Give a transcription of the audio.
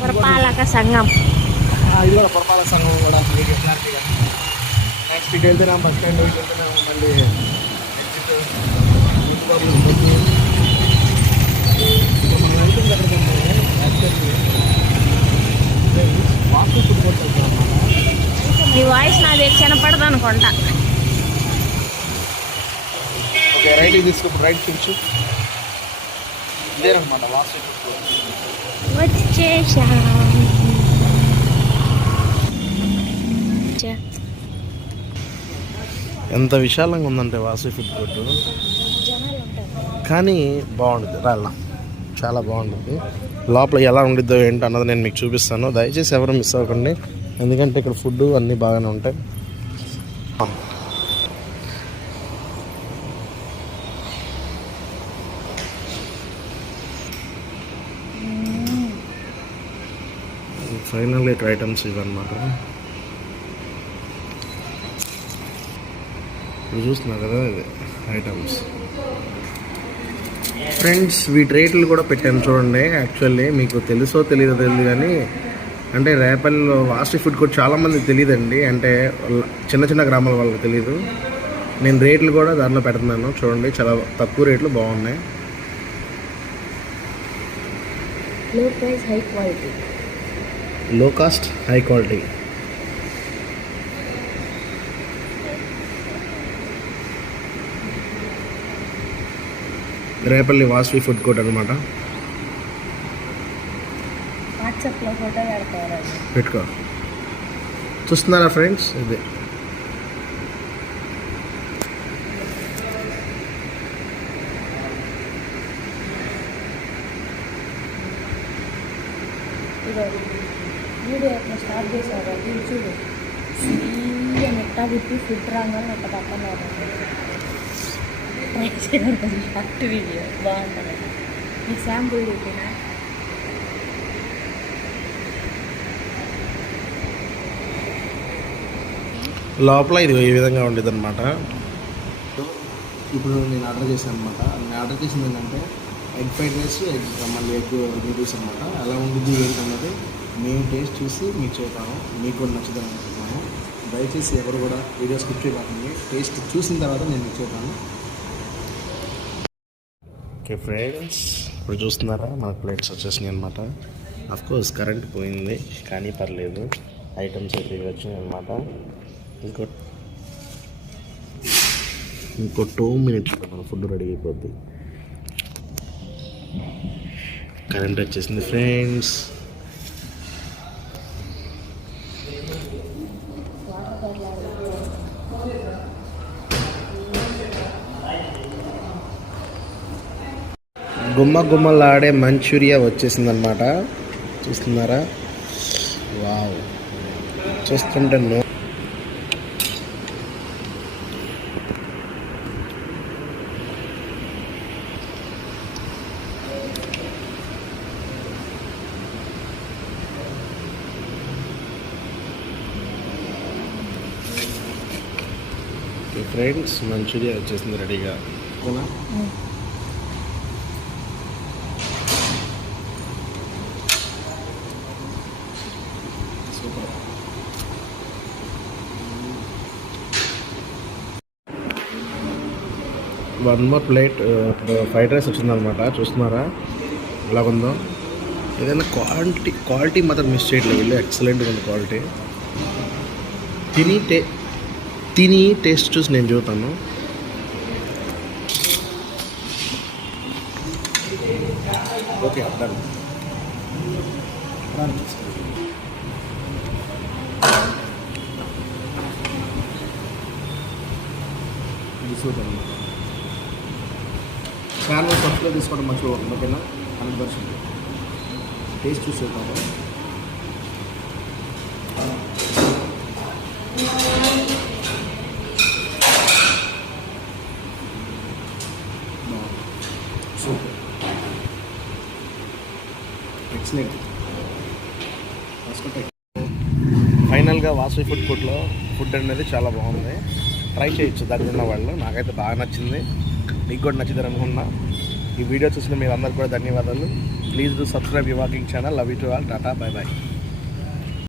పురపాలక సంఘం. ఇది కూడా పురపాలక సంఘం కూడా మీకు ఎస్ఆర్టీగా నెక్స్ట్ ఇటు వెళ్తున్నాం బస్ స్టాండ్ ఇటు వెళ్తున్నాం మళ్ళీ ఎగ్జిట్. ఇప్పుడు మనం వెళ్తుంది యాక్చువల్లీ వాస్తు ఫుడ్ కోర్ట్ వెళ్తాం నీ వాయిస్ నాది వినపడదు అనుకుంటా. ఓకే రైట్కి తీసుకు రైట్ చూపించు ఇదేనమాట వాస్తు ఫుడ్ కోర్ట్ వచ్చేసా ఎంత విశాలంగా ఉందంటే వాసు ఫుడ్ కోర్టు. కానీ బాగుంటుంది. రాళ్ళ చాలా బాగుంటుంది. లోపల ఎలా ఉండిద్దో ఏంటో అన్నది నేను మీకు చూపిస్తాను. దయచేసి ఎవరు మిస్ అవ్వకండి. ఎందుకంటే ఇక్కడ ఫుడ్ అన్నీ బాగానే ఉంటాయి. ఫైనల్ ఇక్కడ ఐటమ్స్ ఇవన్నమాట. ఇప్పుడు చూస్తున్నారు కదా ఇది ఐటమ్స్. ఫ్రెండ్స్ వీటి రేట్లు కూడా పెట్టాను చూడండి. యాక్చువల్లీ మీకు తెలుసో తెలియదో తెలియదు కానీ అంటే రేపల్లిలో వాస్ట్రీ ఫుడ్ కూడా చాలామంది తెలియదండి అంటే వాళ్ళ- చిన్న చిన్న గ్రామాల వాళ్ళకి తెలియదు నేను రేట్లు కూడా దానిలో పెడుతున్నాను. చూడండి చాలా తక్కువ రేట్లు బాగున్నాయి. Low price high quality low cost high quality Repalle Vasavi food court అనమాట పెట్టుకో. చూస్తున్నారా ఫ్రెండ్స్? ఇది. ఇదో వీడియో ఎట్లా స్టార్ట్ చేశారు ఇది చూడు. సీఎం ఎట్టా తిప్పి ఫుడ్ రాగానే ఒక పక్కన ట్రై చేయండి షార్ట్ వీడియో. బాగుంటుంది మీకు శాంపుల్ చూపిన? లోపల ఇది ఈ విధంగా ఉండేది అనమాట ఇప్పుడు నేను ఆర్డర్ చేశాను అనమాట నేను ఆర్డర్ చేసింది ఏంటంటే ఎగ్ ఫ్రైడ్ రైస్ ఎగ్ మళ్ళీ ఎగ్ నూడిల్స్ అనమాట ఎలా ఉంటుంది ఏంటన్నది మేము టేస్ట్ చూసి మీకు చెప్తాము. మీకు కూడా నచ్చుదని అనుకుంటున్నాము దయచేసి ఎవరు కూడా వీడియో స్కిప్ చేయకండి. టేస్ట్ చూసిన తర్వాత నేను మీకు చెప్తాను. ఓకే ఫ్రెండ్స్ ఇప్పుడు చూస్తున్నారా? మన ప్లేట్స్ వచ్చేసినాయి అనమాట కోర్స్ కరెంట్ పోయింది కానీ పర్లేదు. ఐటమ్స్ అయితే వచ్చినాయి అనమాట ఇంకో ఇంకో టూ మినిట్స్ మన ఫుడ్ రెడీ అయిపోద్ది. కరెంట్ వచ్చేసింది ఫ్రెండ్స్. గుమ్మ గుమ్మలాడే మంచూరియా వచ్చేసింది అనమాట చూస్తున్నారా? వావ్. చూస్తుంటే నో ఫ్రెండ్స్ మంచూరియా వచ్చేసింది రెడీగా. ఓకేనా? One more plate fried rice వచ్చిందనమాట చూస్తున్నారా? ఎలా ఉందో ఏదైనా క్వాలిటీ క్వాలిటీ మాత్రం మిస్ చేయట్లేదు వీళ్ళు ఎక్సలెంట్గా ఉంది క్వాలిటీ. తిని టే తిని టేస్ట్ చూసి నేను చూతాను ఓకే డన్. ఇది సూపర్ ఛానల్ సబ్స్క్రైబ్ తీసుకోవడం మంచిగా ఉంటుంది ఓకేనా? హండ్రెడ్ పర్సెంట్ టేస్ట్ చూసి చూద్దాము. Thank you. ఎక్సలెంట్ ఫైనల్గా వాసవి ఫుడ్ కోర్ట్లో ఫుడ్ అనేది చాలా బాగుంది. ట్రై చేయొచ్చు దగ్గర ఉన్న వాళ్ళు. నాకైతే బాగా నచ్చింది. మీకు కూడా నచ్చిందని అనుకున్నా ఈ వీడియో చూసిన మీరు అందరికి కూడా ధన్యవాదాలు. Please do subscribe you walking channel love you to all tata bye bye